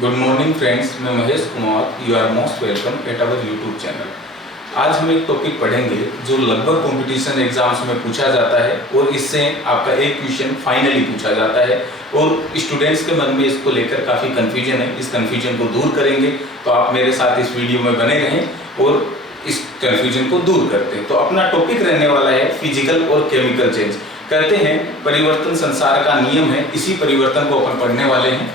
Good morning friends, मैं Mahesh Kumar. You are most welcome at our YouTube channel. आज हम एक टॉपिक पढ़ेंगे जो लगभग कंपटीशन एग्जाम्स में पूछा जाता है और इससे आपका एक क्वेश्चन फाइनली पूछा जाता है और स्टूडेंट्स के मन में इसको लेकर काफ़ी कन्फ्यूजन है। इस कन्फ्यूजन को दूर करेंगे, तो आप मेरे साथ इस वीडियो में बने रहें और इस कन्फ्यूजन को दूर करते हैं। तो अपना टॉपिक रहने वाला है फिजिकल और केमिकल चेंज। कहते हैं परिवर्तन संसार का नियम है, इसी परिवर्तन को अपन पढ़ने वाले हैं।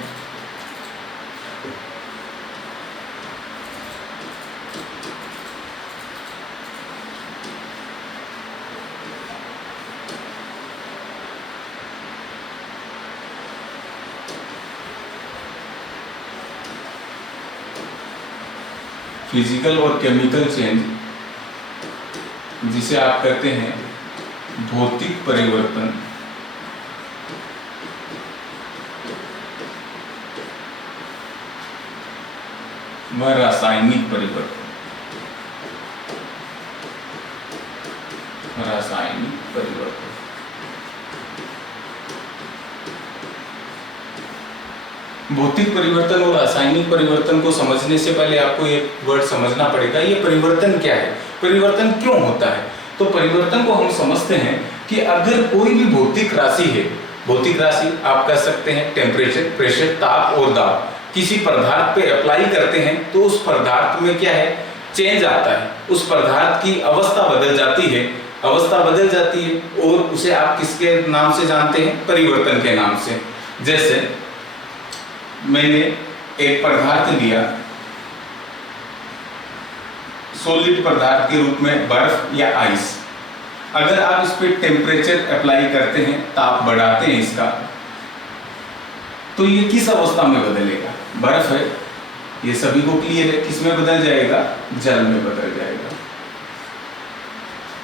फिजिकल और केमिकल चेंज, जिसे आप कहते हैं भौतिक परिवर्तन, व रासायनिक परिवर्तन। रासायनिक परिवर्तन भौतिक परिवर्तन और रासायनिक परिवर्तन को समझने से पहले आपको एक वर्ड समझना पड़ेगा, ये परिवर्तन क्या है, परिवर्तन क्यों होता है। तो परिवर्तन को हम समझते हैं कि अगर कोई भी भौतिक राशि है, भौतिक राशि आप कह सकते हैं टेम्परेचर, प्रेशर, ताप और दाब, किसी पदार्थ पे अप्लाई करते हैं तो उस पदार्थ में क्या है, चेंज आता है, उस पदार्थ की अवस्था बदल जाती है, अवस्था बदल जाती है और उसे आप किसके नाम से जानते हैं, परिवर्तन के नाम से। जैसे मैंने एक पदार्थ लिया सॉलिड पदार्थ के रूप में बर्फ या आइस, अगर आप इस पे टेम्परेचर अप्लाई करते हैं, ताप बढ़ाते हैं इसका, तो ये किस अवस्था में बदलेगा। बर्फ है, ये सभी को क्लियर है, किस में बदल जाएगा, जल में बदल जाएगा।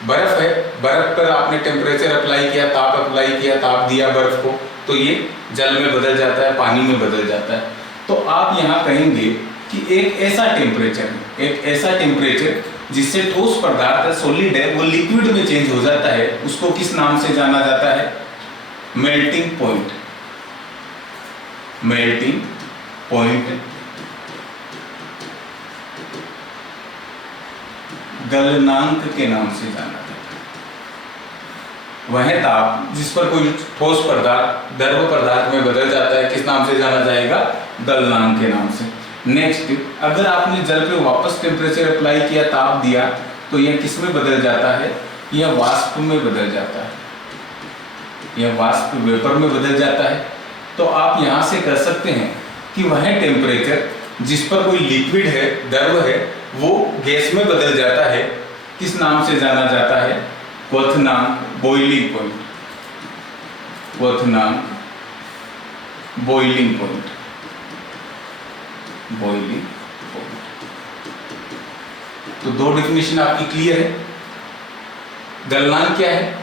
बर्फ है, बर्फ पर आपने टेम्परेचर अप्लाई किया, ताप अप्लाई किया, ताप दिया बर्फ को, तो ये जल में बदल जाता है, पानी में बदल जाता है। तो आप यहाँ कहेंगे कि एक ऐसा टेम्परेचर, एक ऐसा टेम्परेचर जिससे ठोस पदार्थ है, सॉलिड है, वो लिक्विड में चेंज हो जाता है, उसको किस नाम से जाना जाता है, मेल्टिंग पॉइंट। मेल्टिंग पॉइंट, गलनांक के नाम से जाना जाता है। वह ताप जिस पर कोई ठोस पदार्थ द्रव पदार्थ में बदल जाता है, किस नाम से जाना जाएगा, गलनांक के नाम से। नेक्स्ट, अगर आपने जल पे वापस टेम्परेचर अप्लाई किया, ताप दिया, तो यह किस में बदल जाता है, यह वाष्प में बदल जाता है, यह वाष्प वेपर में बदल जाता है। तो आप यहाँ से कह सकते हैं कि वह टेम्परेचर जिस पर कोई लिक्विड है, द्रव है, वो गैस में बदल जाता है, किस नाम से जाना जाता है, क्वथनांक, बॉइलिंग पॉइंट। क्वथनांक, बॉइलिंग पॉइंट, बॉइलिंग पॉइंट। तो दो डेफिनेशन आपकी क्लियर है। गलनांक क्या है,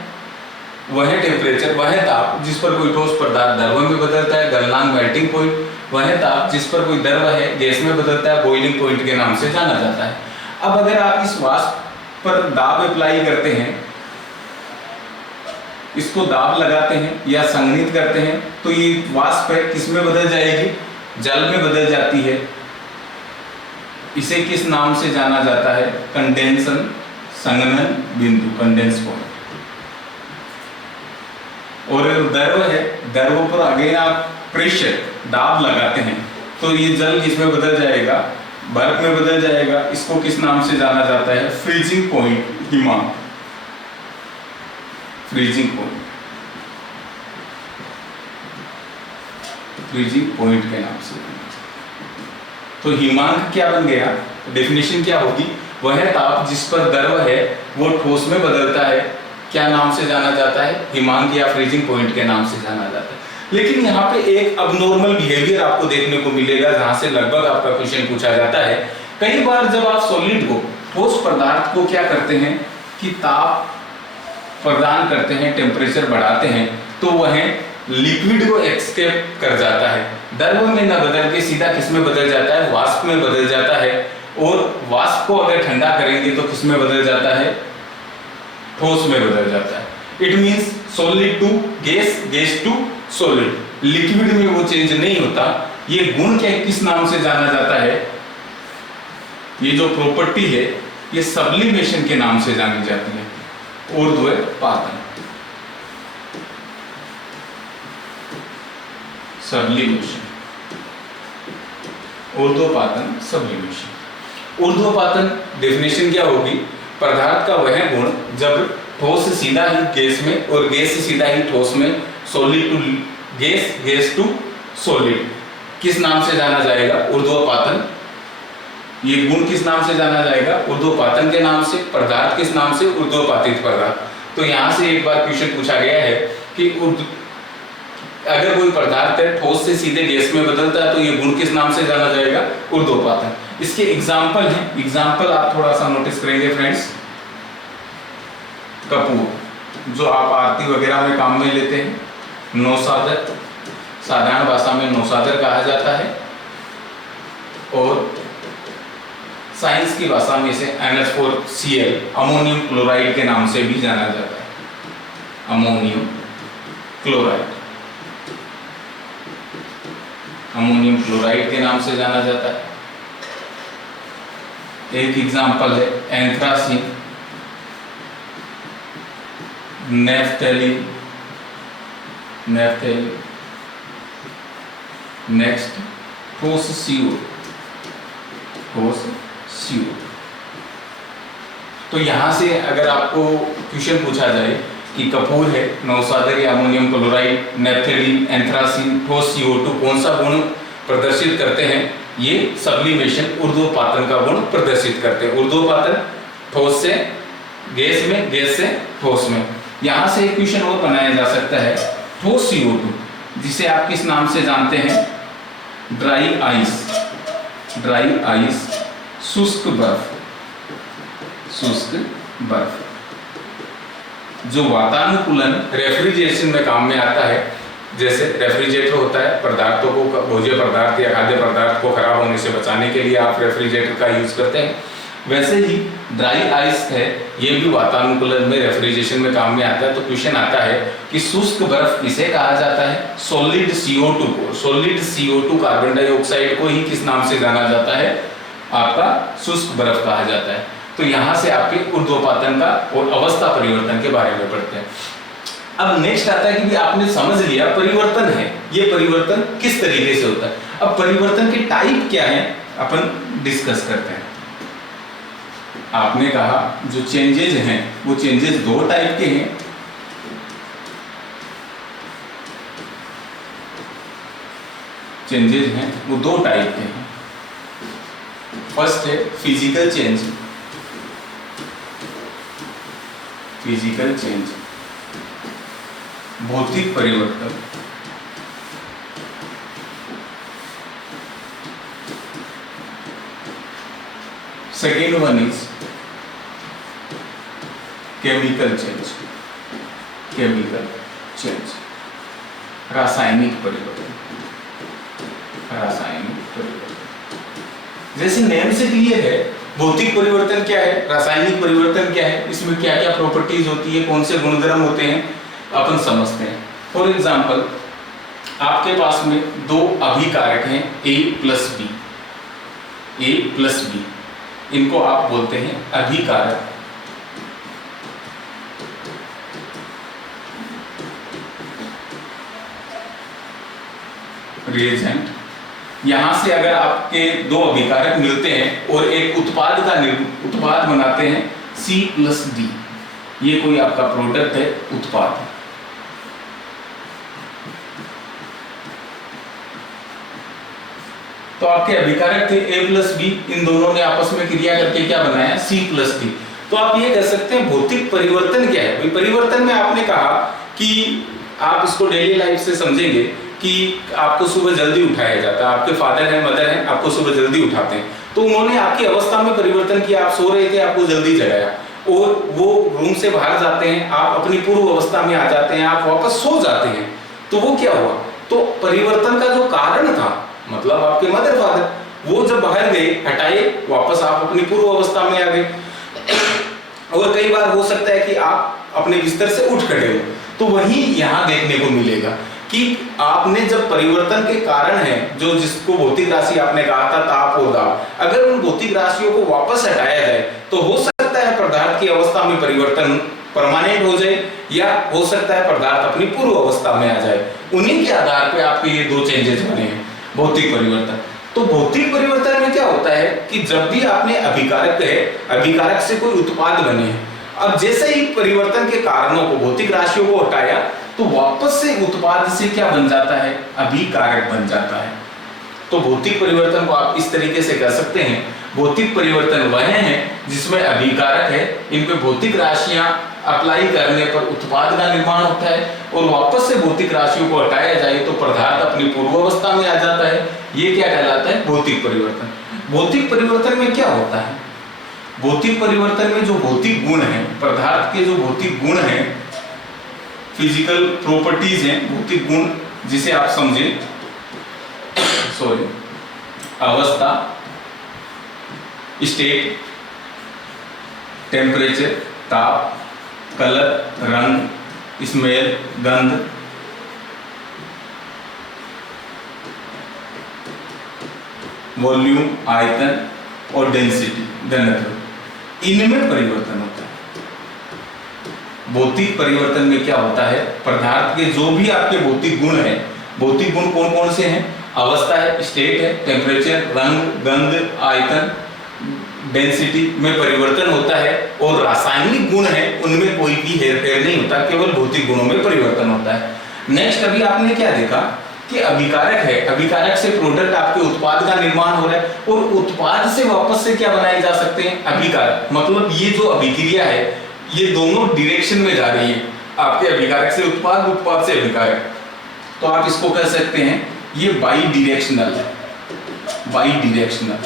वह टेम्परेचर, वह ताप जिस पर कोई ठोस पदार्थ द्रव में बदलता है, गलनांक मेल्टिंग पॉइंट। वह ताप जिस पर कोई द्रव है, गैस में बदलता है, बॉइलिंग पॉइंट के नाम से जाना जाता है। अब अगर आप इस वाष्प पर दाब अप्लाई करते हैं, इसको दाब लगाते हैं या संघनित करते हैं, तो ये वाष्प है, किस में बदल जाएगी, जल में बदल जाती है। इसे किस नाम से जाना जाता है, कंडेंसन, संघनन बिंदु, कंडेंस पॉइंट। और द्रव है, द्रव पर अगेन आप प्रेशर, दाब लगाते हैं, तो ये जल किसमें बदल जाएगा, बर्फ में बदल जाएगा। इसको किस नाम से जाना जाता है, फ्रीजिंग पॉइंट, हिमांक, फ्रीजिंग पॉइंट, फ्रीजिंग पॉइंट के नाम से। तो हिमांक क्या बन गया, डेफिनेशन क्या होगी, वह ताप जिस पर द्रव है वो ठोस में बदलता है, क्या नाम से जाना जाता है, हिमांक या फ्रीजिंग पॉइंट के नाम से जाना जाता है। लेकिन यहाँ पे एक अबनॉर्मल बिहेवियर आपको देखने को मिलेगा, जहां से लगभग आपका क्वेश्चन पूछा जाता है। कई बार जब आप सॉलिड को, ठोस पदार्थ को क्या करते हैं कि ताप प्रदान करते हैं, टेम्परेचर बढ़ाते हैं, तो वह लिक्विड को एस्केप कर जाता है, द्रव में न बदल के सीधा किस में बदल जाता है, वाष्प में बदल जाता है। और वाष्प को अगर ठंडा करेंगे तो किस में बदल जाता है, ठोस में बदल जाता है। It means solid to gas, gas to solid. Liquid में वो चेंज नहीं होता, ये गुण क्या किस नाम से जाना जाता है? ये जो प्रॉपर्टी है ये सब्लिमेशन के नाम से जानी जाती है। ऊर्ध्वपातन, सब्लिमेशन, ऊर्ध्वपातन, सब्लिमेशन। ऊर्ध्वपातन डेफिनेशन क्या होगी? पदार्थ का वह गुण जब ठोस से सीधा ही गैस में और गैस से सीधा ही ठोस में, solid to gas, gas to solid, किस नाम से जाना जाएगा? ऊर्ध्वपातन। ये गुण किस नाम से जाना जाएगा? ऊर्ध्वपातन के नाम से। पदार्थ किस नाम से? ऊर्ध्वपातित पदार्थ। तो यहां से एक बार क्वेश्चन पूछा गया है कि अगर कोई पदार्थ है ठोस से सीधे गैस में बदलता है तो ये गुण किस नाम से जाना जाएगा? ऊर्ध्वपातन। इसके एग्जाम्पल हैं, एग्जाम्पल आप थोड़ा सा नोटिस करेंगे फ्रेंड्स। कपूर, जो आप आरती वगैरह में काम में लेते हैं। नौसादर, साधारण भाषा में नौसादर कहा जाता है, और साइंस की भाषा में इसे NH4Cl, अमोनियम क्लोराइड के नाम से भी जाना जाता है। अमोनियम क्लोराइड, अमोनियम क्लोराइड के नाम से जाना जाता है। एक एग्जांपल है एंथ्रासीन, नेफ्थेलिन, नेफ्थेलिन। नेक्स्ट ठोस CO, ठोस CO। तो यहां से अगर आपको क्वेश्चन पूछा जाए कि कपूर है, नौसादर या अमोनियम क्लोराइड, नेफ्थेलिन, एंथ्रासीन, ठोस CO2 कौन सा गुण प्रदर्शित करते हैं? ये सब्लिमेशन, ऊर्ध्वपातन का गुण प्रदर्शित करते हैं। ऊर्ध्वपातन ठोस से गैस में, गैस से ठोस में। यहां से एक क्वेश्चन और बनाया जा सकता है, ठोस CO2 जिसे आप किस नाम से जानते हैं? ड्राई आइस, ड्राई आइस, शुष्क बर्फ, शुष्क बर्फ, जो वातानुकूलन रेफ्रिजरेशन में काम में आता है। जैसे रेफ्रिजरेटर होता है, पदार्थों को, भोज्य पदार्थ या खाद्य पदार्थ को खराब होने से बचाने के लिए आप रेफ्रिजरेटर का यूज करते हैं। वैसे ही ड्राई आइस है, ये भी वातानुकूलन में, रेफ्रिजरेशन में काम में आता है। तो क्वेश्चन आता है कि शुष्क बर्फ किसे कहा जाता है? सॉलिड CO2 को, सॉलिड CO2 कार्बन डाइऑक्साइड को ही किस नाम से जाना जाता है? आपका शुष्क बर्फ कहा जाता है। तो यहां से आपके ऊर्ध्वपातन का और अवस्था परिवर्तन के बारे में पढ़ते हैं। अब नेक्स्ट आता है कि आपने समझ लिया परिवर्तन है, ये परिवर्तन किस तरीके से होता है। अब परिवर्तन के टाइप क्या है अपन डिस्कस करते हैं। आपने कहा जो चेंजेज हैं वो चेंजेज दो टाइप के हैं। चेंजेज हैं वो दो टाइप के हैं। फर्स्ट है फिजिकल चेंज, फिजिकल चेंज, भौतिक परिवर्तन। Second one is chemical change, chemical change, रासायनिक परिवर्तन, रासायनिक परिवर्तन। जैसे नेम से क्लियर है, भौतिक परिवर्तन क्या है, रासायनिक परिवर्तन क्या है, इसमें क्या क्या प्रॉपर्टीज होती है, कौन से गुणधर्म होते हैं, अपन समझते हैं। फॉर एग्जाम्पल आपके पास में दो अभिकारक हैं A plus B, A plus B, इनको आप बोलते हैं अभिकारक। रिएजेंट। यहां से अगर आपके दो अभिकारक मिलते हैं और एक उत्पाद का उत्पाद बनाते हैं C प्लस D, ये कोई आपका प्रोडक्ट है, उत्पाद। तो आपके अभिकारक थे A प्लस B, इन दोनों ने आपस में क्रिया करके क्या बनाया? C plus D। तो आप ये कह सकते हैं भौतिक परिवर्तन क्या है। परिवर्तन में आपने कहा कि आप इसको डेली लाइफ से समझेंगे कि आपको सुबह जल्दी उठाया जाता है, आपके फादर हैं, मदर हैं, आपको सुबह जल्दी उठाते हैं, तो उन्होंने आपकी अवस्था में परिवर्तन किया। आप सो रहे थे, आपको जल्दी जगाया और वो रूम से बाहर जाते हैं, आप अपनी पूर्व अवस्था में आ जाते हैं, आप वापस सो जाते हैं। तो वो क्या हुआ? तो परिवर्तन का जो कारण था, मतलब आपके मदर फादर, वो जब बाहर गए, हटाए, वापस आप अपनी पूर्व अवस्था में आ गए। और कई बार हो सकता है कि आप अपने बिस्तर से उठ खड़े हो, तो वही यहाँ देखने को मिलेगा कि आपने जब परिवर्तन के कारण है, जो जिसको भौतिक राशि आपने कहा था ताप और दाब, अगर उन भौतिक राशियों को वापस हटाया जाए तो हो सकता है पदार्थ की अवस्था में परिवर्तन परमानेंट हो जाए, या हो सकता है पदार्थ अपनी पूर्व अवस्था में आ जाए। उन्हीं के आधार पे आपके ये दो चेंजेस बने हैं, भौतिक परिवर्तन। तो भौतिक परिवर्तन में क्या होता है कि जब भी आपने अभिकारक है, अभिकारक से कोई उत्पाद बने हैं, अब जैसे ही परिवर्तन के कारणों को, भौतिक राशियों को हटाया, तो वापस से उत्पाद से क्या बन जाता है, अभिकारक बन जाता है। तो भौतिक परिवर्तन को आप इस तरीके से कह सकते हैं, भौतिक परिवर्तन वह है जिसमें अभिकारक है, इन पे भौतिक राशियां अप्लाई करने पर उत्पाद का निर्माण होता है, और वापस से भौतिक राशियों को हटाया जाए तो पदार्थ अपनी पूर्व अवस्था में आ जाता है। ये क्या कहलाता है, भौतिक परिवर्तन। भौतिक परिवर्तन में क्या होता है, भौतिक परिवर्तन में जो भौतिक गुण है, पदार्थ के जो भौतिक गुण है, फिजिकल प्रॉपर्टीज हैं, भौतिक गुण जिसे आप समझें, अवस्था, स्टेट, टेम्परेचर, ताप, कलर, रंग, स्मेल, गंध, वॉल्यूम, आयतन और डेंसिटी, घनत्व, इनमें परिवर्तन होता है। भौतिक परिवर्तन में क्या होता है, पदार्थ के जो भी आपके भौतिक गुण हैं, भौतिक गुण कौन कौन से हैं, अवस्था है, स्टेट है, टेम्परेचर, रंग, गंध, आयतन, डेंसिटी में परिवर्तन होता है, और रासायनिक गुण है उनमें कोई भी हेरफेर नहीं होता, केवल भौतिक गुणों में परिवर्तन होता है। नेक्स्ट, अभी आपने क्या देखा कि अभिकारक है, अभिकारक से प्रोडक्ट आपके उत्पाद का निर्माण हो रहा है, और उत्पाद से वापस से क्या बनाए जा सकते हैं, अभिकारक। मतलब ये जो अभिक्रिया है ये दोनों डायरेक्शन में जा रही है, आपके अभिकारक से उत्पाद, उत्पाद से अभिकारक। तो आप इसको कह सकते हैं ये बाई डायरेक्शनल है, बाई डायरेक्शनल,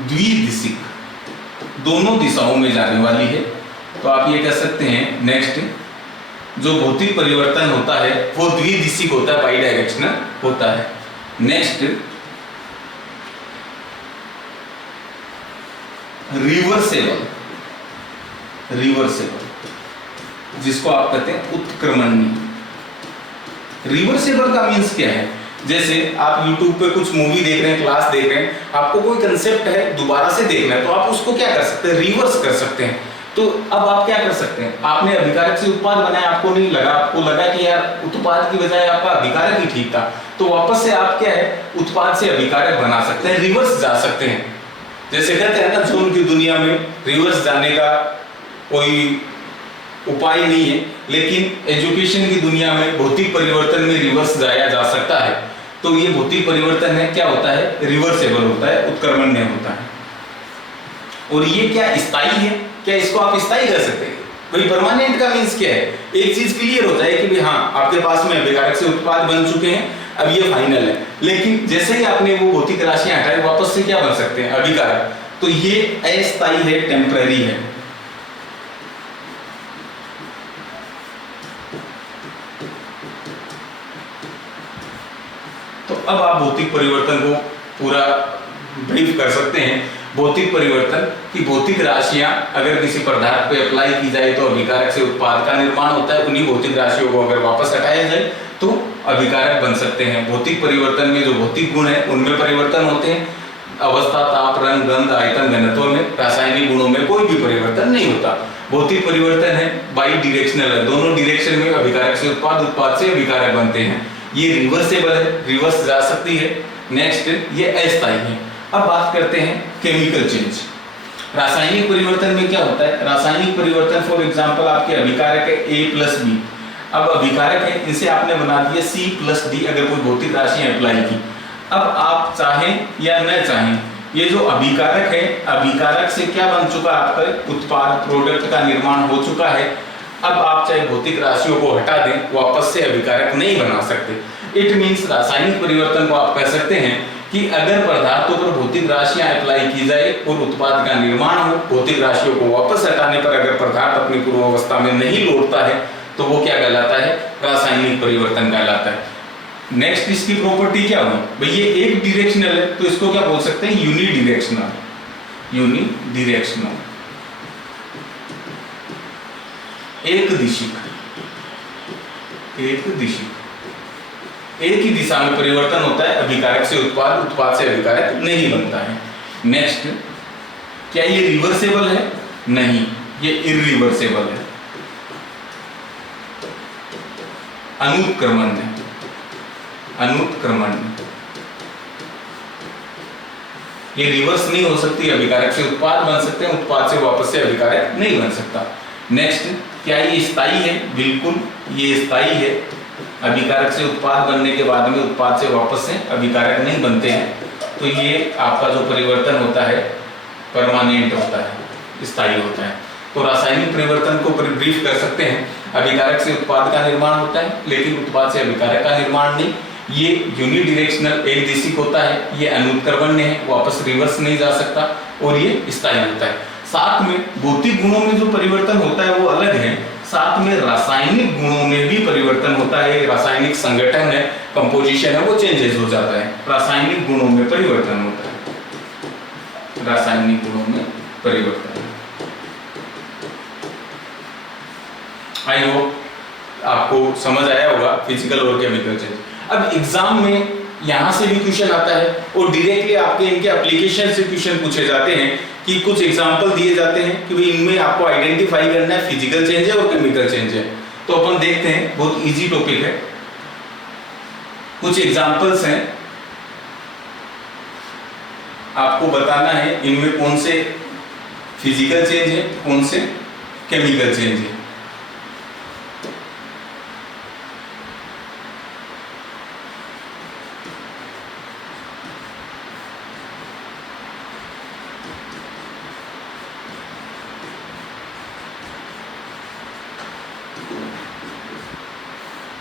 द्विदिशिक, दोनों दिशाओं में जाने वाली है। तो आप ये कह सकते हैं नेक्स्ट, जो भौतिक परिवर्तन होता है वो द्विदिशिक होता है, बाई डायरेक्शनल होता है। नेक्स्ट, रिवर्सेबल, रिवर्सेबल जिसको आप कहते हैं उत्क्रमणीय। रिवर्सेबल का मीन्स क्या है, जैसे आप YouTube पे कुछ मूवी देख रहे हैं, क्लास देख रहे हैं, आपको कोई कंसेप्ट है दोबारा से देखना है, तो आप उसको क्या कर सकते हैं, रिवर्स कर सकते हैं। तो अब आप क्या कर सकते हैं, आपने अभिकारक से उत्पाद बनाया, आपको नहीं लगा, आपको लगा कि यार उत्पाद की बजाय आपका अभिकारक ही ठीक था, तो वापस से आप क्या है, उत्पाद से अभिकारक बना सकते हैं, रिवर्स जा सकते हैं। जैसे कहते हैं ना, जून की दुनिया में रिवर्स जाने का कोई उपाय नहीं है, लेकिन एजुकेशन की दुनिया में भौतिक परिवर्तन में रिवर्स जाया जा सकता है। तो ये भौतिक परिवर्तन है, क्या होता है, रिवर्सेबल होता है, उत्क्रमणीय होता है। और ये क्या स्थायी है, क्या इसको आप स्थायी कर सकते हैं, भाई परमानेंट का मीन्स क्या है, एक चीज क्लियर हो जाए कि भाई हाँ आपके पास में अभिकारक से उत्पाद बन चुके हैं, अब ये फाइनल है। लेकिन जैसे ही आपने वो भौतिक राशियां हटाई, वापस से क्या बन सकते हैं, अभिकारक। तो ये अस्थायी है, टेम्पररी है। तो अब आप भौतिक परिवर्तन को पूरा ब्रीफ कर सकते हैं। भौतिक परिवर्तन की भौतिक राशियां अगर किसी पदार्थ पे अप्लाई की जाए तो अभिकारक से उत्पाद का निर्माण होता है, उन्हीं भौतिक राशियों को अगर वापस हटाया जाए तो अभिकारक बन सकते हैं। भौतिक परिवर्तन में जो भौतिक गुण है उनमें परिवर्तन होते हैं, अवस्था, ताप, रंग, गंध, आयतन, घनत्व में, रासायनिक गुणों में कोई भी परिवर्तन नहीं होता। भौतिक परिवर्तन है बाई डायरेक्शनल है, दोनों डायरेक्शन में अभिकारक से उत्पाद, उत्पाद से अभिकारक बनते हैं। ये रिवर्सेबल है, रिवर्स जा सकती है। नेक्स्ट, ये अस्थायी है। अब बात करते हैं केमिकल चेंज। रासायनिक परिवर्तन में क्या होता है, रासायनिक परिवर्तन फॉर एग्जांपल आपके अभिकारक है A+B, अब अभिकारक है, इसे आपने बना दिया C+D अगर कोई भौतिक राशि अप्लाई की। अब आप चाहें या न चाहें, ये जो अभिकारक है, अभिकारक से क्या बन चुका आपका उत्पाद, प्रोडक्ट का निर्माण हो चुका है। अब आप चाहे भौतिक राशियों को हटा दें, वापस से अभिकारक नहीं बना सकते। इट मींस रासायनिक परिवर्तन को आप कह सकते हैं कि अगर पदार्थों पर भौतिक राशियां अप्लाई की जाए और उत्पाद का निर्माण हो, भौतिक राशियों को वापस हटाने पर अगर पदार्थ अपनी पूर्व अवस्था में नहीं लौटता है तो वो क्या कहलाता है, रासायनिक परिवर्तन कहलाता है। नेक्स्ट, इसकी प्रॉपर्टी क्या हुई भाई, ये एक डायरेक्शनल है तो इसको क्या बोल सकते हैं, यूनिडायरेक्शनल। यूनिडायरेक्शनल, एक दिशिक। एक दिशी, एक ही दिशा में परिवर्तन होता है, अभिकारक से उत्पाद, उत्पाद से अभिकारक नहीं बनता है। नेक्स्ट, क्या ये रिवर्सेबल है? नहीं, ये इरिवर्सेबल है, अनुत्क्रमण है, अनुत्क्रमण। ये रिवर्स नहीं हो सकती, अभिकारक से उत्पाद बन सकते हैं, उत्पाद से वापस से अभिकारक नहीं बन सकता। नेक्स्ट, क्या ये स्थायी है? बिल्कुल ये स्थायी है, अभिकारक से उत्पाद बनने के बाद में उत्पाद से वापस से अभिकारक नहीं बनते हैं, तो ये आपका जो परिवर्तन होता है परमानेंट होता है, स्थायी होता है। तो रासायनिक परिवर्तन को ब्रीफ कर सकते हैं, अभिकारक से उत्पाद का निर्माण होता है लेकिन उत्पाद से अभिकारक का निर्माण नहीं, ये यूनिडिरेक्शनल एक दिशिक होता है, ये अनुत्क्रमण्य है, वापस रिवर्स नहीं जा सकता, और ये स्थायी होता है। साथ में भौतिक गुणों में जो परिवर्तन होता है वो अलग है, साथ में रासायनिक गुणों में भी परिवर्तन होता है, रासायनिक संगठन है, कंपोजिशन है, वो चेंजेस हो जाता है, रासायनिक गुणों में परिवर्तन होता है, रासायनिक गुणों में परिवर्तन। आई होप आपको समझ आया होगा फिजिकल और केमिकल चेंज। अब एग्जाम में यहां से भी क्वेश्चन आता है और डायरेक्टली आपके इनके एप्लीकेशन से क्वेश्चन पूछे जाते हैं कि कुछ एग्जांपल दिए जाते हैं कि भाई इनमें आपको आइडेंटिफाई करना है फिजिकल चेंज है और केमिकल चेंज है। तो अपन देखते हैं, बहुत इजी टॉपिक है, कुछ एग्जांपल्स हैं, आपको बताना है इनमें कौन से फिजिकल चेंज है, कौन से केमिकल चेंज है।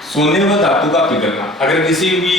सोने व धातु का पिघलना। अगर किसी भी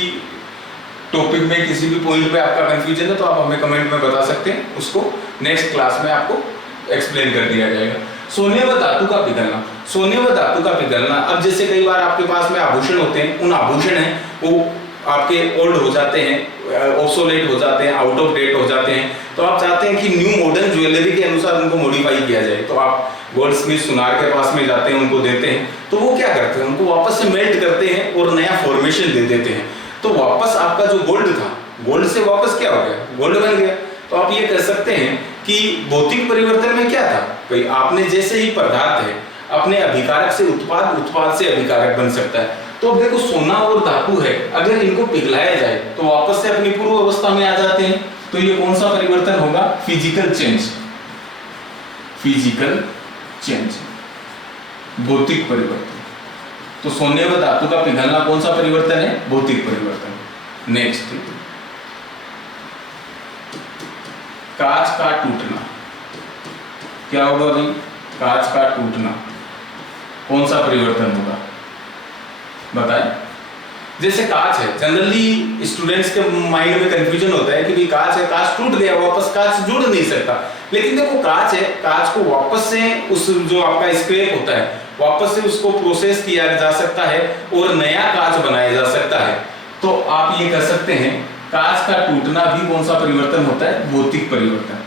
टॉपिक में किसी भी पॉइंट पे आपका कंफ्यूजन है तो आप हमें कमेंट में बता सकते हैं, उसको नेक्स्ट क्लास में आपको एक्सप्लेन कर दिया जाएगा। सोने व धातु का पिघलना, सोने व धातु का पिघलना। अब जैसे कई बार आपके पास में आभूषण होते हैं, उन आभूषण हैं वो आपके ओल्ड हो जाते हैं, ऑब्सोलेट हो जाते हैं, आउट ऑफ डेट हो जाते हैं, तो आप चाहते हैं कि न्यू मॉडर्न ज्वेलरी के अनुसार उनको मॉडिफाई किया जाए, तो आप गोल्ड स्मिथ सुनार के पास में जाते हैं, उनको देते हैं, तो वो क्या करते हैं, उनको वापस से मेल्ट करते हैं और नया फॉर्मेशन दे देते हैं, तो वापस आपका जो गोल्ड था, गोल्ड से वापस क्या हो गया, गोल्ड बन गया। तो आप ये कह सकते हैं कि भौतिक परिवर्तन में क्या था, भाई आपने जैसे ही पदार्थ है अपने अभिकारक से उत्पाद, उत्पाद से अभिकारक बन सकता है। तो अब देखो सोना और धातु है, अगर इनको पिघलाया जाए तो वापस से अपनी पूर्व अवस्था में आ जाते हैं, तो ये कौन सा परिवर्तन होगा, फिजिकल चेंज, फिजिकल चेंज, भौतिक परिवर्तन। तो सोने व धातु का पिघलना कौन सा परिवर्तन है, भौतिक परिवर्तन। नेक्स्ट, कांच का टूटना, क्या होगा भाई, कांच का टूटना कौन सा परिवर्तन होगा, बताएं। जैसे कांच है, जनरली स्टूडेंट्स के माइंड में कंफ्यूजन होता है कि भाई कांच है, कांच टूट गया, वापस कांच जुड़ नहीं सकता, लेकिन देखो कांच है, कांच को वापस से उस जो आपका स्क्रैप होता है वापस से उसको प्रोसेस किया जा सकता है और नया कांच बनाया जा सकता है। तो आप ये कह सकते हैं कांच का टूटना भी कौन सा परिवर्तन होता है, भौतिक परिवर्तन,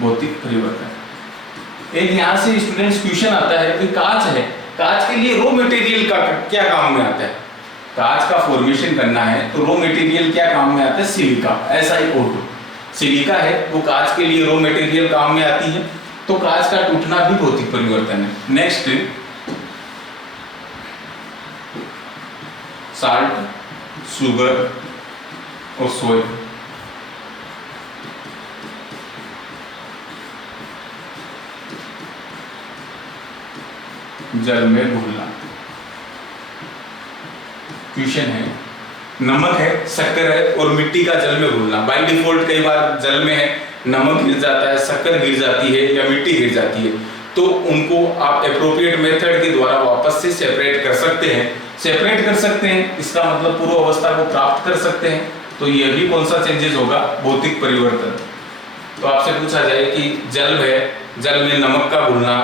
भौतिक परिवर्तन। एक यहां से स्टूडेंट्स क्वेश्चन आता है कि कांच है, कांच के लिए रॉ मटेरियल का क्या काम में आता है, कांच का फॉर्मेशन करना है तो रॉ मटेरियल क्या काम में आता है, सिलिका, SiO2 सिलिका है, वो कांच के लिए रॉ मटेरियल काम में आती है। तो कांच का टूटना भी भौतिक परिवर्तन है। नेक्स्ट, साल्ट, शुगर और सोया, जल में घुलना। क्वेश्चन है, नमक है, शक्कर है और मिट्टी का जल में घुलना। बाय डिफॉल्ट कई बार जल में है नमक गिर जाता है, शक्कर गिर जाती है या मिट्टी गिर जाती है, तो उनको आप एप्रोप्रिएट मेथड के द्वारा वापस से सेपरेट कर सकते हैं, सेपरेट कर सकते हैं, इसका मतलब पूर्व अवस्था को प्राप्त कर सकते हैं। तो यह भी कौन सा चेंजेस होगा, भौतिक परिवर्तन। तो आपसे पूछा जाए कि जल है, जल में नमक का घुलना,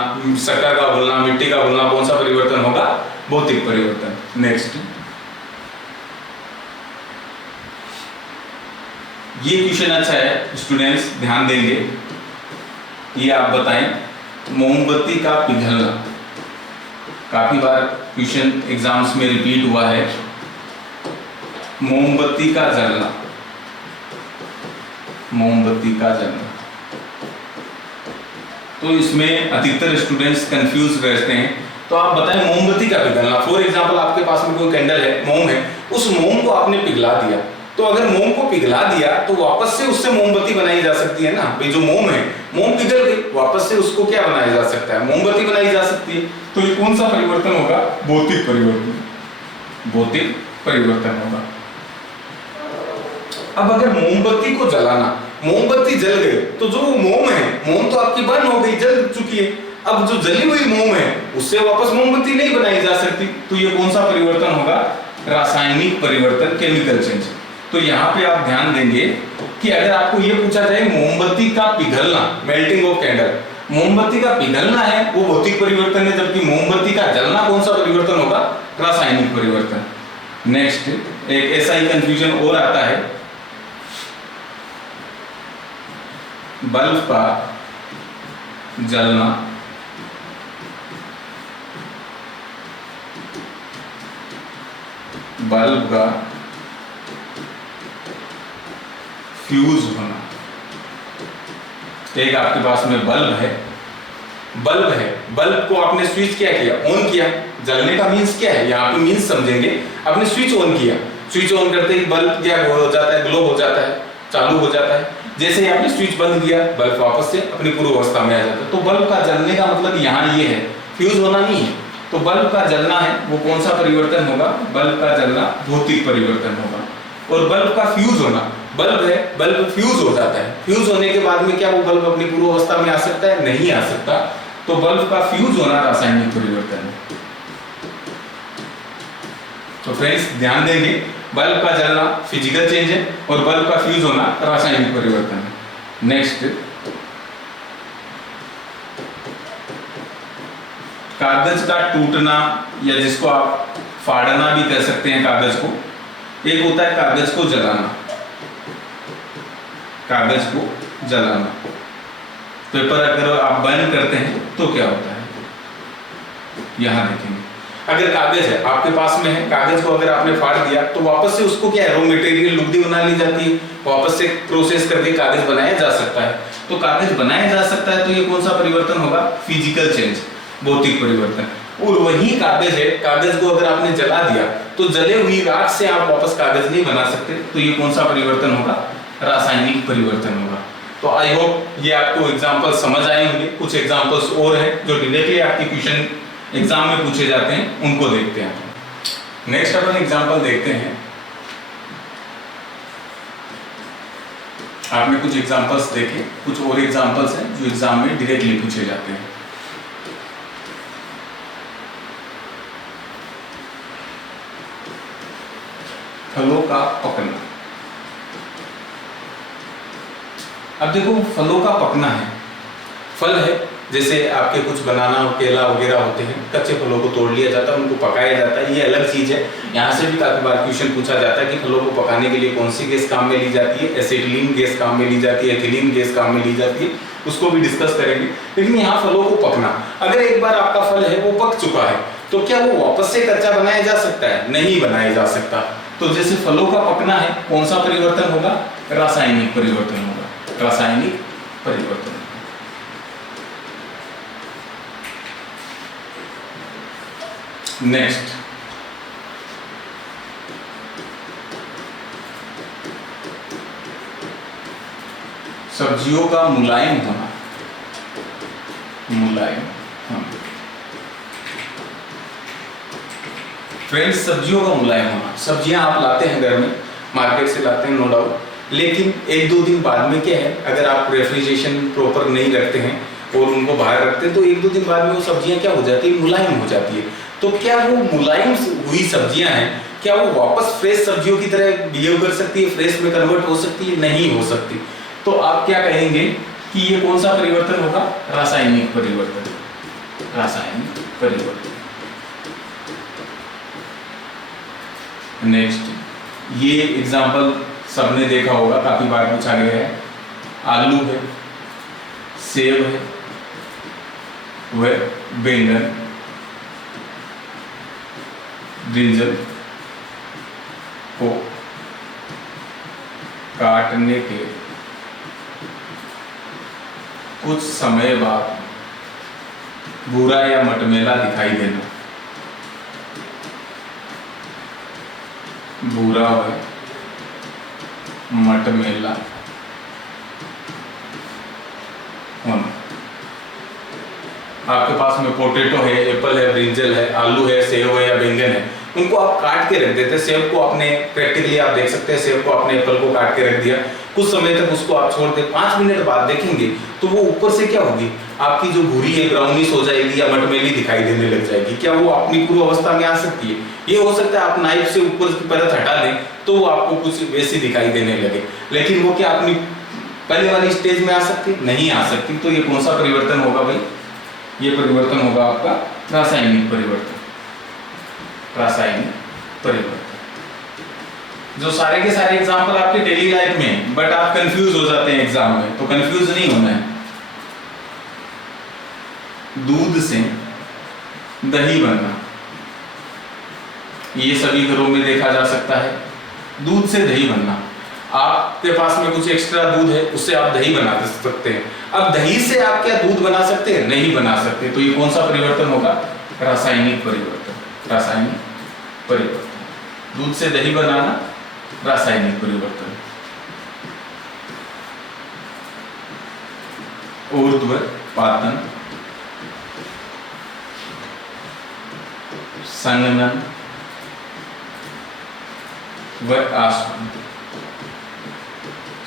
शक्कर का घुलना, मिट्टी का घुलना, कौन सा परिवर्तन होगा, भौतिक परिवर्तन। नेक्स्ट, ये क्वेश्चन अच्छा है, स्टूडेंट्स ध्यान देंगे, ये आप बताएं, मोमबत्ती का पिघलना, काफी बार क्वेश्चन एग्जाम्स में रिपीट हुआ है, मोमबत्ती का जलना, मोमबत्ती का जलना। तो इसमें अधिकतर स्टूडेंट्स कंफ्यूज रहते हैं। तो आप बताएं मोमबत्ती का पिघलना। फॉर एग्जांपल आपके पास में कोई कैंडल है, मोम है, उस मोम को आपने पिघला दिया, तो अगर मोम को पिघला दिया तो वापस से उससे मोमबत्ती बनाई जा सकती है ना भाई। जो मोम है, मोम पिघल गई, वापस से उसको क्या बनाया जा सकता है, मोमबत्ती बनाई जा सकती है। तो ये कौन सा परिवर्तन होगा, भौतिक परिवर्तन, भौतिक परिवर्तन होगा। अब अगर मोमबत्ती को जलाना, मोमबत्ती जल गई तो जो मोम है, मोम तो आपकी बर्न हो गई, जल चुकी है। अब जो जली हुई मोम है उससे वापस मोमबत्ती नहीं बनाई जा सकती। तो ये कौन सा परिवर्तन होगा, रासायनिक परिवर्तन, केमिकल चेंज। तो यहाँ पे आप ध्यान देंगे कि अगर आपको ये पूछा जाए मोमबत्ती का पिघलना, मेल्टिंग ऑफ कैंडल, मोमबत्ती का पिघलना है वो भौतिक परिवर्तन है, जबकि मोमबत्ती का जलना कौन सा परिवर्तन होगा, रासायनिक परिवर्तन। नेक्स्ट एक ऐसा ही कंफ्यूजन और आता है, बल्ब का जलना, बल्ब का फ्यूज होना। एक आपके पास में बल्ब है, बल्ब को आपने स्विच क्या किया, ऑन किया। जलने का मीन्स क्या है, यहाँ पे मीन्स समझेंगे। आपने स्विच ऑन किया, स्विच ऑन करते ही बल्ब क्या हो जाता है, ग्लो हो जाता है, चालू हो जाता है। जैसे ही आपने स्विच बंद किया, बल्ब वापस से अपनी पूर्व अवस्था में आ जाता है। तो बल्ब का जलने का मतलब यहाँ ये है, फ्यूज होना नहीं है। तो बल्ब का जलना है वो कौन सा परिवर्तन होगा, बल्ब का जलना भौतिक परिवर्तन होगा। और बल्ब का फ्यूज होना, बल्ब है, बल्ब फ्यूज हो जाता है, फ्यूज होने के बाद में क्या वो बल्ब अपनी पूर्व अवस्था में आ सकता है, नहीं आ सकता। तो बल्ब का फ्यूज होना रासायनिक परिवर्तन है। तो फ्रेंड्स ध्यान देंगे, बल्ब का जलना फिजिकल चेंज है और बल्ब का फ्यूज होना रासायनिक परिवर्तन है। नेक्स्ट, कागज का टूटना, या जिसको आप फाड़ना भी कह सकते हैं कागज को। एक होता है कागज को जलाना, कागज को जलाना। पेपर अगर आप बर्न करते हैं तो क्या होता है, यहां देखेंगे। अगर कागज है आपके पास में है, कागज को अगर आपने फाड़ दिया तो वापस से उसको क्या है, रॉ मटेरियल लुगदी बना ली जाती है, वापस से प्रोसेस करके कागज बनाया जा सकता है। तो कागज बनाया जा सकता है, तो ये कौन सा परिवर्तन होगा, फिजिकल चेंज, भौतिक परिवर्तन। और वही कागज है, कागज को अगर आपने जला दिया तो जले हुई राख से आप वापस कागज नहीं बना सकते। तो ये कौन सा परिवर्तन होगा, रासायनिक परिवर्तन होगा। तो आई होप ये आपको एग्जांपल समझ आए होंगे। कुछ एग्जांपल्स और हैं जो डायरेक्टली आपके क्वेश्चन एग्जाम में पूछे जाते हैं, उनको देखते हैं। नेक्स्ट अपन एग्जांपल देखते हैं। आपने कुछ एग्जांपल्स देखे, कुछ और एग्जांपल्स हैं जो एग्जाम में डायरेक्टली पूछे जाते हैं। फलों का पकना। अब देखो फलों का पकना है, फल है, जैसे आपके कुछ बनाना केला वगैरह होते हैं, कच्चे फलों को तोड़ लिया जाता है, उनको पकाया जाता है, ये अलग चीज है। यहाँ से भी काफी बार क्वेश्चन पूछा जाता है कि फलों को पकाने के लिए कौन सी गैस काम में ली जाती है, एसिटिलीन गैस काम में ली जाती है, एथिलीन गैस काम में ली जाती है, उसको भी डिस्कस करेंगे। लेकिन यहाँ फलों को पकना, अगर एक बार आपका फल है वो पक चुका है तो क्या वो वापस से कच्चा बनाया जा सकता है, नहीं बनाया जा सकता। तो जैसे फलों का पकना है, कौन सा परिवर्तन होगा, रासायनिक परिवर्तन होगा, रासायनिक परिवर्तन। नेक्स्ट, सब्जियों का मुलायम होना, मुलायम होना। फ्रेंड्स, सब्जियों का मुलायम होना, सब्जियां आप लाते हैं घर में, मार्केट से लाते हैं नो डाउट, लेकिन एक दो दिन बाद में क्या है, अगर आप रेफ्रिजरेशन प्रॉपर नहीं रखते हैं और उनको बाहर रखते हैं तो एक दो दिन बाद में वो सब्जियां क्या हो जाती है, मुलायम हो जाती है। तो क्या वो मुलायम हुई सब्जियां हैं, क्या वो वापस फ्रेश सब्जियों की तरह बिहेव कर सकती है, फ्रेश में कन्वर्ट हो सकती है, नहीं हो सकती। तो आप क्या कहेंगे कि ये कौन सा परिवर्तन होगा, रासायनिक परिवर्तन, रासायनिक परिवर्तन। नेक्स्ट, ये एग्जांपल सबने देखा होगा, काफी बार पूछा गया है। आलू है, सेब है, वह बैंगन, ब्रिंजल को काटने के कुछ समय बाद भूरा या मटमैला दिखाई देना, भूरा व मटमैला होना। आपके पास में पोटैटो है, एप्पल है, ब्रिंजल है, आलू है, सेव है या बैंगन है, उनको आप काट के रख देते हैं। सेव को आपने प्रैक्टिकली आप देख सकते हैं, सेव को आपने एप्पल को काट के रख दिया, कुछ समय तक उसको आप छोड़ दे, 5 मिनट बाद देखेंगे तो वो ऊपर से क्या होगी, आपकी जो भूरी है ब्राउनिश हो जाएगी या मटमैली दिखाई देने लग जाएगी। क्या वो अपनी पूर्व अवस्था में आ सकती है? ये हो सकता है आप नाइफ से ऊपर की परत हटा दें तो वो आपको कुछ वैसी दिखाई देने लगे, लेकिन वो क्या अपनी पहले वाली स्टेज में आ सकती? नहीं आ सकती। तो ये कौन सा परिवर्तन होगा भाई? ये परिवर्तन होगा आपका रासायनिक परिवर्तन। रासायनिक परिवर्तन जो सारे के सारे एग्जाम्पल आपके डेली लाइफ में, बट आप कंफ्यूज हो जाते हैं एग्जाम में, तो कंफ्यूज नहीं होना है। दूध से दही बनना, ये सभी घरों में देखा जा सकता है। दूध से दही बनना, आपके पास में कुछ एक्स्ट्रा दूध है, उससे आप दही बना सकते हैं। अब दही से आप क्या दूध बना सकते हैं? नहीं बना सकते। तो ये कौन सा परिवर्तन होगा? रासायनिक परिवर्तन। रासायनिक परिवर्तन, दूध से दही बनाना, रासायनिक परिवर्तन। ऊर्ध्वपातन, संघनन व आसवन,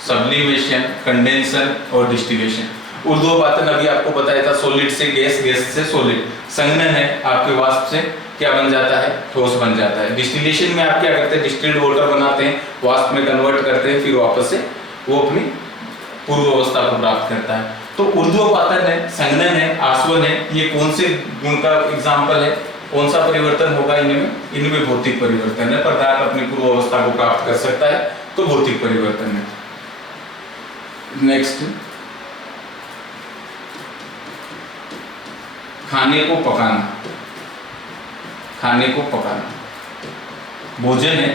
सब्लिमेशन, कंडेंसर और डिस्टिलेशन। ऊर्ध्वपातन अभी आपको बताया था, सॉलिड से गैस, गैस से सॉलिड। संघनन है आपके वाष्प से क्या बन जाता है? ठोस बन जाता है। डिस्टिलेशन में आप क्या करते हैं? डिस्टिल्ड वाटर बनाते हैं, वाष्प में कन्वर्ट करते हैं, फिर वापस से वो अपनी पूर्व अवस्था को प्राप्त करता है। तो ऊर्ध्वपातन है, संघनन है, आसवन है, ये कौन से गुण का एग्जाम्पल है? कौन सा परिवर्तन होगा इनमें? इनमें भौतिक परिवर्तन है। पदार्थ अपनी पूर्व अवस्था को प्राप्त कर सकता है, तो भौतिक परिवर्तन है। नेक्स्ट, खाने को पकाना। खाने को पकाना भोजन है,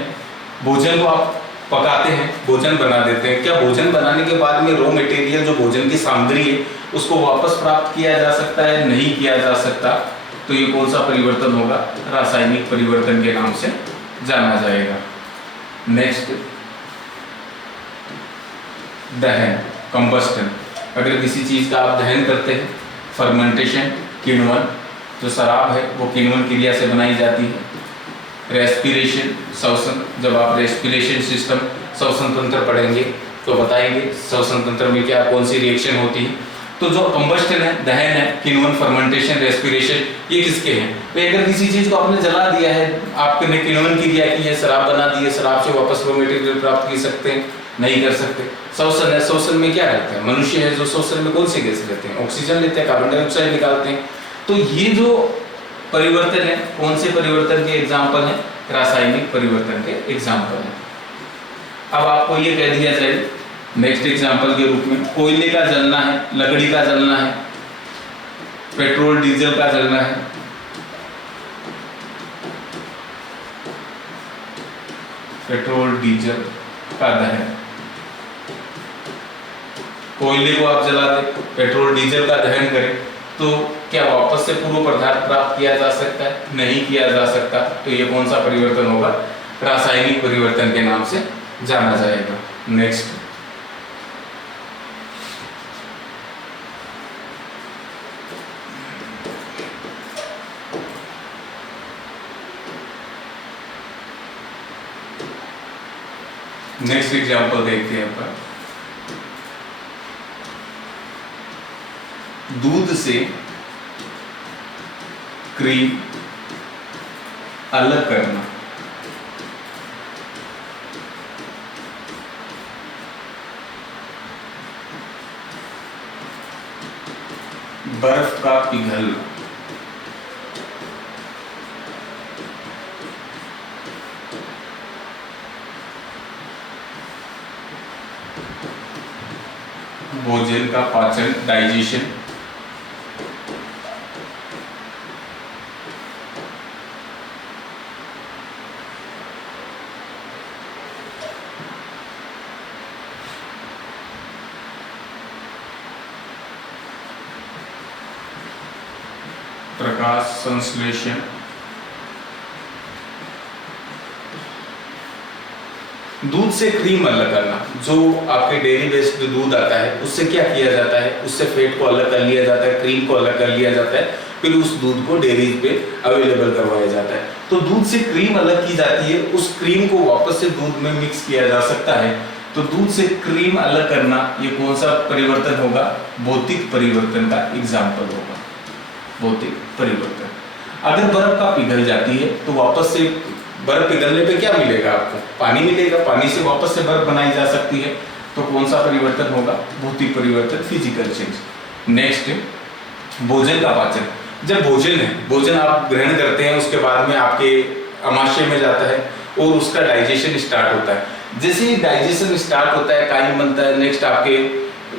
भोजन को आप पकाते हैं, भोजन बना देते हैं। क्या भोजन बनाने के बाद में रॉ मटेरियल जो भोजन की सामग्री है उसको वापस प्राप्त किया जा सकता है? नहीं किया जा सकता। तो ये कौन सा परिवर्तन होगा? रासायनिक परिवर्तन के नाम से जाना जाएगा। नेक्स्ट, दहन, कंबस्टन। अगर किसी चीज का आप दहन करते हैं, फर्मेंटेशन, किण्वन, जो शराब है वो किण्वन क्रिया से बनाई जाती है। रेस्पिरेशन, श्वसन, जब आप रेस्पिरेशन सिस्टम, श्वसन तंत्र पढ़ेंगे तो बताएंगे श्वसन तंत्र में क्या कौन सी रिएक्शन होती है। तो जो कंबस्टन है, दहन है, किण्वन, फर्मेंटेशन, रेस्पिरेशन, ये किसके हैं? तो अगर किसी चीज को आपने जला दिया है, आपने किण्वन क्रिया की है, शराब बना दी है, शराब से वापस रॉ मटेरियल प्राप्त कर सकते हैं? नहीं कर सकते। श्वसन है, श्वसन में क्या रहता है? मनुष्य है जो श्वसन में कौन सी गैस लेते हैं? ऑक्सीजन लेते हैं, कार्बन डाइऑक्साइड निकालते हैं। तो ये जो परिवर्तन है, कौन से परिवर्तन के एग्जाम्पल है? रासायनिक परिवर्तन के एग्जाम्पल है। अब आपको ये कह दिया जाए नेक्स्ट एग्जाम्पल के रूप में, कोयले का जलना है, लकड़ी का जलना है, पेट्रोल डीजल का जलना है, पेट्रोल डीजल का दहन। कोयले को आप जला दें, पेट्रोल डीजल का दहन करें, तो क्या वापस से पूर्व पदार्थ प्राप्त किया जा सकता है? नहीं किया जा सकता। तो ये कौन सा परिवर्तन होगा? रासायनिक परिवर्तन के नाम से जाना जाएगा। नेक्स्ट, नेक्स्ट एग्जाम्पल देखते हैं अपन। दूध से क्रीम अलग करना। बर्फ का पिघलना। भोजन का पाचन, डाइजेशन। प्रकाश संश्लेषण। दूध से क्रीम अलग करना, जो आपके डेयरी बेस्ड दूध आता है उससे क्या किया जाता है, उससे फैट को अलग कर लिया जाता है, क्रीम को अलग कर लिया जाता है, फिर उस दूध को डेयरी पे अवेलेबल करवाया जाता है। तो दूध से क्रीम अलग की जाती है, उस क्रीम को वापस से दूध में मिक्स किया जा सकता है। तो दूध से क्रीम अलग करना, ये कौन सा परिवर्तन होगा, भौतिक परिवर्तन का एग्जाम्पल होगा, भौतिक परिवर्तन। अगर बर्फ का पिघल जाती है तो वापस से बर्फ पिघलने पे क्या मिलेगा आपको, पानी मिलेगा, पानी से वापस से बर्फ बनाई जा सकती है। तो कौन सा परिवर्तन होगा, भौतिक परिवर्तन, फिजिकल चेंज। नेक्स्ट, भोजन का पाचन। जब भोजन आप ग्रहण करते हैं, उसके बाद में आपके आमाशय में जाता है और उसका डाइजेशन स्टार्ट होता है। जैसे ही डाइजेशन स्टार्ट होता है, काइम बनता है, नेक्स्ट आपके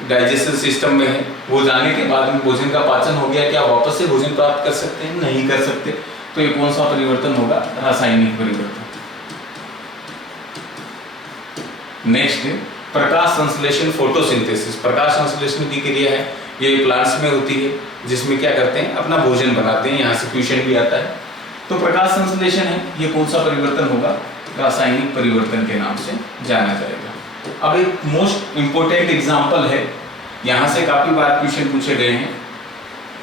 डाइजेशन सिस्टम में है, वो जाने के बाद में भोजन का पाचन हो गया, क्या वापस से भोजन प्राप्त कर सकते हैं, नहीं कर सकते। तो ये कौन सा परिवर्तन होगा, रासायनिक परिवर्तन। नेक्स्ट, प्रकाश संश्लेषण, फोटोसिंथेसिस। प्रकाश संश्लेषण की क्रिया है, ये प्लांट्स में होती है, जिसमें क्या करते हैं, अपना भोजन बनाते हैं, यहाँ से क्वेश्चन भी आता है। तो प्रकाश संश्लेषण है, ये कौन सा परिवर्तन होगा, रासायनिक परिवर्तन के नाम से जाना जाएगा। अब एक मोस्ट इंपोर्टेंट एग्जांपल है, यहाँ से काफी बार क्वेश्चन पूछे गए हैं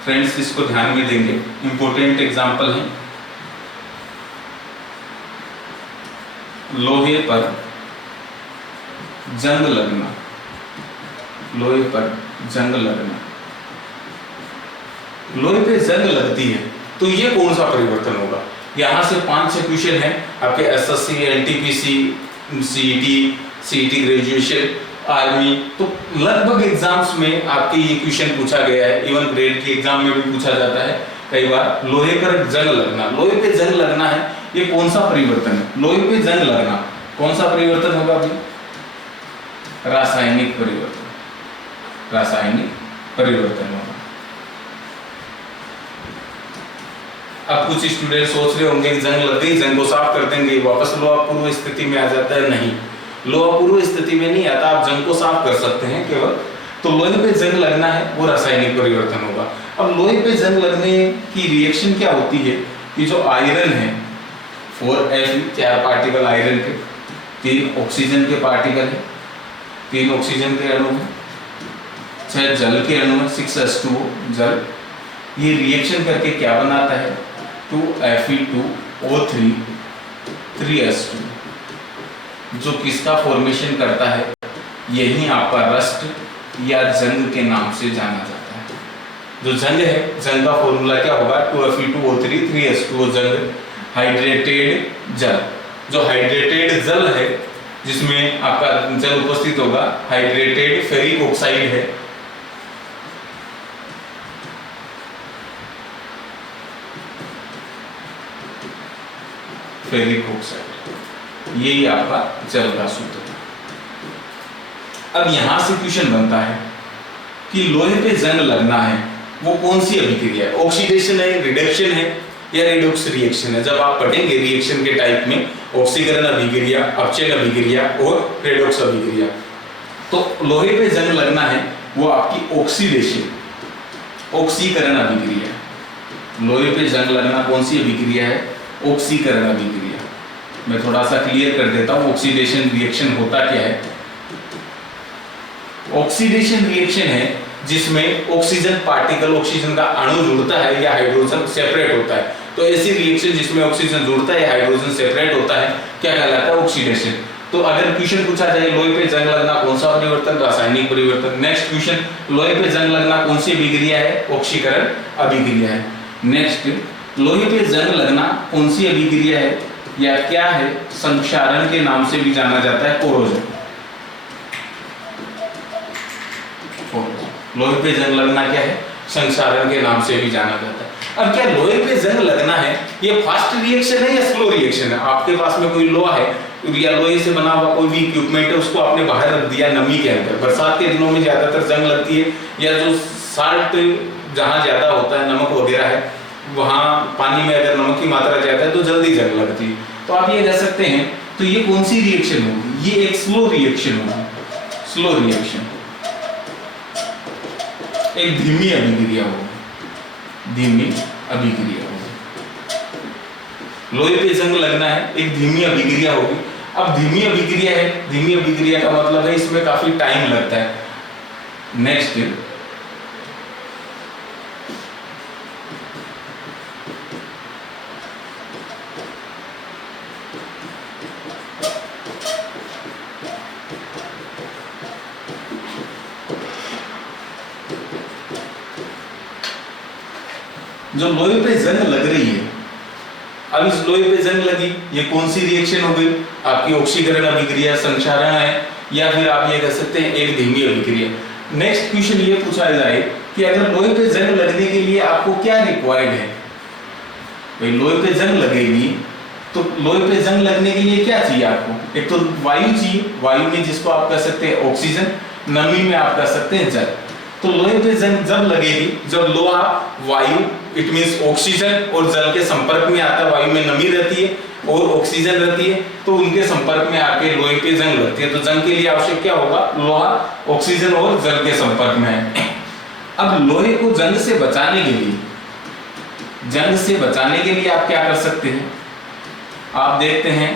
फ्रेंड्स, इसको ध्यान में देंगे। इंपोर्टेंट एग्जांपल है, लोहे पर जंग लगना, लोहे पर जंग लगना, लोहे पे जंग लगती है, तो ये कौन सा परिवर्तन होगा। यहां से 5-6 क्वेश्चन है आपके SSC, NTPC, CET graduation, army, तो लगभग एग्जाम्स में आपके ये क्वेश्चन पूछा गया है। इवन ग्रेड के एग्जाम में भी पूछा जाता है कई बार। लोहे पर जंग लगना, लोहे पे जंग लगना है, ये कौन सा परिवर्तन है, लोहे पे जंग लगना कौन सा परिवर्तन होगा अभी, रासायनिक परिवर्तन, रासायनिक परिवर्तन होगा। अब कुछ स्टूडेंट सोच रहे होंगे जंग लग गई, जंग को साफ कर देंगे, वापस लोहा पूर्व स्थिति में आ जाता है। नहीं, लोहा पूर्व स्थिति में नहीं आता, आप जंग को साफ कर सकते हैं केवल। तो लोहे पे जंग लगना है, वो रासायनिक परिवर्तन होगा। अब लोहे पे जंग लगने की रिएक्शन क्या होती है कि जो आयरन है 4Fe, 4 पार्टिकल आयरन के, 3 ऑक्सीजन के पार्टिकल है, 3 ऑक्सीजन के अणु है, 6 जल के अणु है, 6H2O जल। ये रिएक्शन करके क्या बनाता है, 2Fe2O3 3H2, जो किसका फॉर्मेशन करता है, यही आपका रस्ट या जंग के नाम से जाना जाता है। जो जंग है, जंग का फॉर्मूला क्या होगा, 2Fe2O3 3H2O जंग, हाइड्रेटेड जल। जो हाइड्रेटेड जल है, जिसमें आपका जल उपस्थित होगा, हाइड्रेटेड फेरिक ऑक्साइड है, फेरिक ऑक्साइड, यही आपका जल का सूत्र है। अब यहां से क्वेश्चन बनता है कि लोहे पे जंग लगना है, वो कौन सी अभिक्रिया है, ऑक्सीडेशन है, रिडक्शन है या रिडॉक्स रिएक्शन है। जब आप पढ़ेंगे रिएक्शन के टाइप में, ऑक्सीकरण अभिक्रिया, अपचयन अभिक्रिया और रिडॉक्स अभिक्रिया, तो लोहे पे जंग लगना है वो आपकी ऑक्सीडेशन, ऑक्सीकरण अभिक्रिया। लोहे पे जंग लगना कौन सी अभिक्रिया है, ऑक्सीकरण अभिक्रिया। मैं थोड़ा सा क्लियर कर देता हूं, ऑक्सीडेशन रिएक्शन होता क्या है। ऑक्सीडेशन रिएक्शन है जिसमें ऑक्सीजन पार्टिकल, ऑक्सीजन का अणु जुड़ता है या हाइड्रोजन सेपरेट होता है। तो ऐसी रिएक्शन जिसमें ऑक्सीजन जुड़ता है या हाइड्रोजन सेपरेट होता है, क्या कहलाता है, ऑक्सीडेशन। तो अगर क्वेश्चन पूछा जाए लोहे पे जंग लगना कौन सा परिवर्तन, रासायनिक परिवर्तन। नेक्स्ट क्वेश्चन, लोहे पे जंग लगना कौन सी अभिक्रिया है, ऑक्सीकरण अभिक्रिया है। नेक्स्ट, लोहे पे जंग लगना कौन सी अभिक्रिया है या क्या है, संक्षारण के नाम से भी जाना जाता है, कोरोजन। लोहे पे जंग लगना क्या है, संक्षारण के नाम से भी जाना जाता है। अब क्या लोहे पे जंग लगना है, ये फास्ट रिएक्शन है या स्लो रिएक्शन है। आपके पास में कोई लोहा है या लोहे से बना हुआ कोई भी इक्विपमेंट है, उसको आपने बाहर रख दिया नमी के अंदर। बरसात के दिनों में ज्यादातर जंग लगती है, या जो साल्ट जहाँ ज्यादा होता है, नमक वगैरह है, वहाँ पानी में अगर नमक की मात्रा ज्यादा है तो जल्दी जंग लगती है। तो आप ये कह सकते हैं, तो ये कौन सी रिएक्शन होगी, ये एक स्लो रिएक्शन होगी, स्लो रिएक्शन, एक धीमी अभिक्रिया होगी, धीमी अभिक्रिया होगी। लोहे पे जंग लगना है, एक धीमी अभिक्रिया होगी। अब धीमी अभिक्रिया है, धीमी अभिक्रिया का मतलब है इसमें काफी टाइम लगता है। नेक्स्ट, जो लोहे पे जंग लग रही है, अब इस लोहे पे जंग लगी, ये कौन सी रिएक्शन हो गई? आपकी ऑक्सीकरण अभिक्रिया, संक्षारण है, या फिर आप ये कह सकते हैं एक धीमी अभिक्रिया। नेक्स्ट क्वेश्चन ये पूछा जाए कि अगर लोहे पे जंग लगने के लिए आपको क्या रिक्वायर्ड है? भाई लोहे पे जंग लगेगी तो लोहे पे जंग लगने के लिए क्या चाहिए आपको? एक तो वायु चाहिए, वायु में जिसको आप कह सकते हैं ऑक्सीजन, नमी में आप कह सकते हैं जल। तो लोहे पे जंग जब लगेगी जब लोहा वायु, इट मींस ऑक्सीजन और जल के संपर्क में आता है, वायु में नमी रहती है और ऑक्सीजन रहती है, तो उनके संपर्क में आके लोहे पे जंग लगती है। तो जंग के लिए आवश्यक क्या होगा? लोहा ऑक्सीजन और जल के संपर्क में है। अब लोहे को जंग से बचाने के लिए, जंग से बचाने के लिए आप क्या कर सकते हैं? आप देखते हैं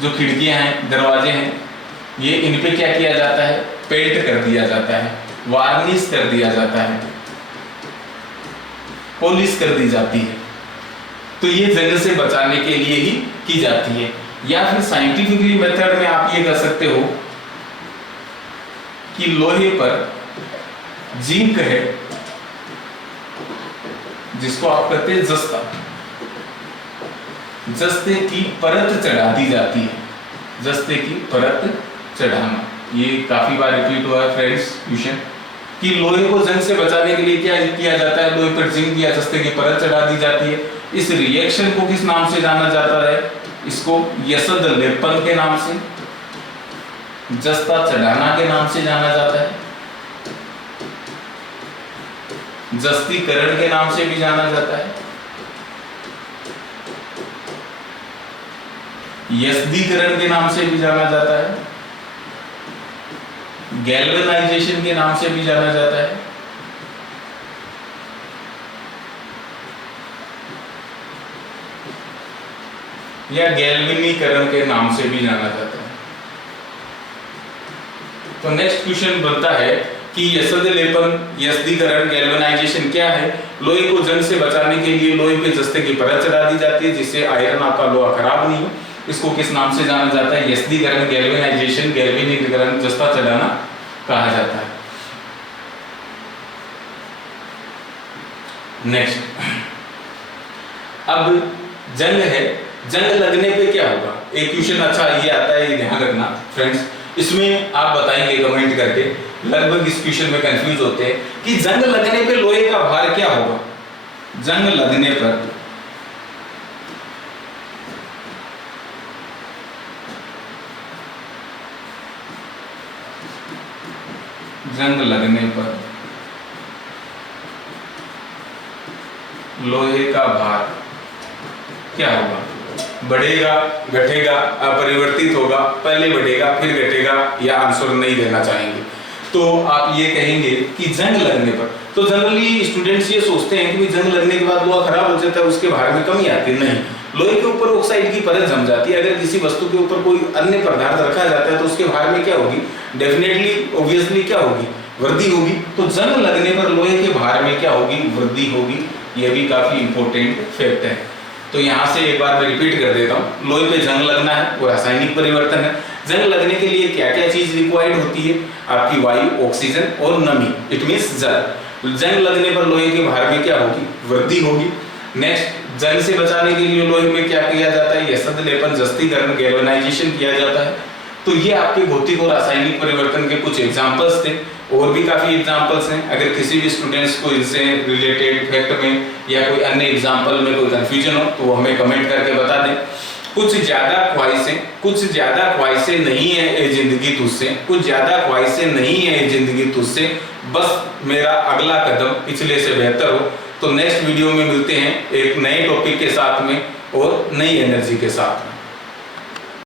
जो खिड़कियां हैं, दरवाजे हैं, ये इन पे क्या किया जाता है? पेंट कर दिया जाता है, वार्निश कर दिया जाता है, पॉलिश कर दी जाती है। तो ये जंग से बचाने के लिए ही की जाती है। या फिर साइंटिफिकली मेथड में आप ये कह सकते हो कि लोहे पर जिंक है, जिसको आप कहते हैं जस्ता, जस्ते की परत चढ़ा दी जाती है, जस्ते की परत चढ़ाना। ये काफी बार रिपीट हुआ है फ्रेंड्स क्वेश्चन कि लोहे को जंग से बचाने के लिए क्या किया जाता है? लोहे पर जिंक या जस्ते की परत चढ़ा दी जाती है। इस रिएक्शन को किस नाम से जाना जाता है? इसको यसद लेपन के नाम से, जस्ता चढ़ाना के नाम से जाना जाता है, जस्तीकरण के नाम से भी जाना जाता है, यस्दीकरण के नाम से भी जाना जाता है, गैल्वेनाइजेशन के नाम से भी जाना जाता है, या गैल्वेनीकरण के नाम से भी जाना जाता है। तो नेक्स्ट क्वेश्चन बनता है कि यसद लेपन, यस्दीकरण, गैल्वेनाइजेशन क्या है? लोहे को जंग से बचाने के लिए लोहे पे जस्ते की परत चढ़ा दी जाती है जिससे आयरन आपका लोहा खराब नहीं हो। इसको किस नाम से जाना जाता है? यस्दीकरण, गैल्वेनाइजेशन, गैल्वेनीकरण, जस्ता चढ़ाना कहा जाता है। नेक्स्ट, अब जंग है, जंग लगने पे क्या होगा? एक क्वेश्चन अच्छा ये आता है, ये ध्यान रखना फ्रेंड्स, इसमें आप बताएंगे कमेंट करके, लगभग इस क्वेश्चन में कंफ्यूज होते हैं कि जंग लगने पे लोहे का भार क्या होगा? जंग लगने पर जंग लगने पर लोहे का भार क्या होगा? बढ़ेगा, घटेगा, अपरिवर्तित होगा, पहले बढ़ेगा फिर घटेगा, या आंसर नहीं देना चाहेंगे? तो आप ये कहेंगे कि जंग लगने पर, तो जनरली स्टूडेंट्स ये सोचते हैं कि जंग लगने के बाद लोहा खराब हो जाता है, उसके भार में कमी आती है। नहीं, लोहे के ऊपर ऑक्साइड की परत जम जाती है। अगर किसी वस्तु के ऊपर कोई अन्य पदार्थ रखा जाता है तो उसके भार में क्या होगी? डेफिनेटली, ऑब्वियसली क्या होगी? वृद्धि होगी। तो जंग लगने पर लोहे के भार में क्या होगी? वृद्धि होगी। यह भी काफी इंपॉर्टेंट फैक्ट है। तो यहाँ से एक बार मैं रिपीट कर देता हूँ, लोहे पे जंग लगना है वो रासायनिक परिवर्तन है। जंग लगने के लिए क्या क्या चीज रिक्वायर्ड होती है? आपकी वायु, ऑक्सीजन और नमी, इट मींस जल। जंग लगने पर लोहे के भार में क्या होगी? वृद्धि होगी। नेक्स्ट, जंग से बचाने के लिए लोहे में क्या किया जाता है? यसद लेपन, जस्तीकरण, गैल्वेनाइजेशन किया जाता है। तो ये आपके भौतिक और रासायनिक परिवर्तन के कुछ एग्जांपल्स थे, और भी काफी एग्जांपल्स हैं। अगर किसी भी स्टूडेंट्स को इनसे रिलेटेड फैक्ट में या कोई अन्य एग्जांपल में कोई कंफ्यूजन हो तो वो हमें कमेंट करके बता दें। कुछ ज्यादा ख्वाहिशें नहीं है ये जिंदगी तुझसे, कुछ ज्यादा ख्वाहिशें नहीं है ये जिंदगी तुझसे, बस मेरा अगला कदम पिछले से बेहतर हो। तो नेक्स्ट वीडियो में मिलते हैं एक नए टॉपिक के साथ में और नई एनर्जी के साथ में।